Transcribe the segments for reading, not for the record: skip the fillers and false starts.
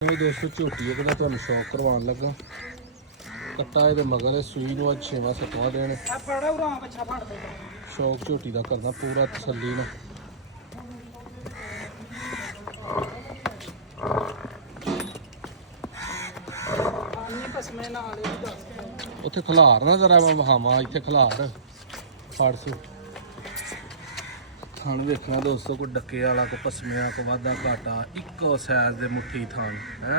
दोस्तों झोटी एक तुम शौक करवान लगा कट्टा ये मगर है सूई नू अज 6वां 7वां दिन शौक झोटी का करना पूरा तसल्ली ना उत्थे खलार ना जरा मैं वहावा इतने खलार फड़सू थान वेखना दोस्तों को डके वाला को पसमे को वाधा घाटा इको साइज दे मुट्ठी थान है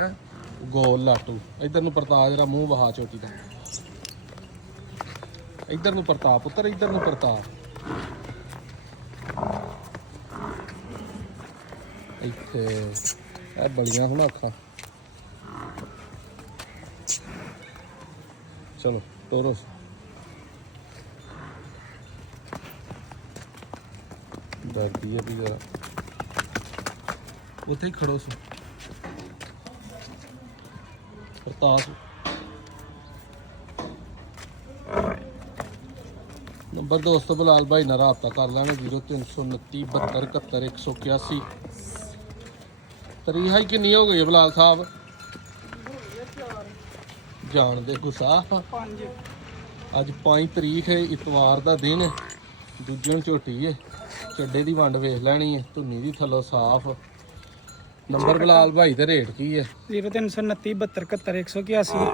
गोल लाटू इधर नू परता जरा मूँह वहा झोटी का इधर नू परता पुत्र इधर नू परता इत्थे ए बड़ियां हुण अखा चलो तोरो डरती है भी जरा उत्थे ही खड़ो सो परतास नंबर दोस्तों बिलाल भाई ना रबता कर लेना 0329 72 71 181 तरीहा ही कितनी हो गई है बिलाल साहब जान दे गुस्सा अज 5 तरीक है इतवार का दिन दूजन झोटी है ਚੱਡੇ ਦੀ ਵੰਡ ਵੇਖ ਲੈਣੀ ਹੈ ਧੁੰਨੀ ਦੀ ਥੱਲੋਂ ਸਾਫ਼ ਨੰਬਰ ਬਿਲਾਲ ਭਾਈ ਦਾ ਰੇਟ ਕੀ ਹੈ 0329 72 71 181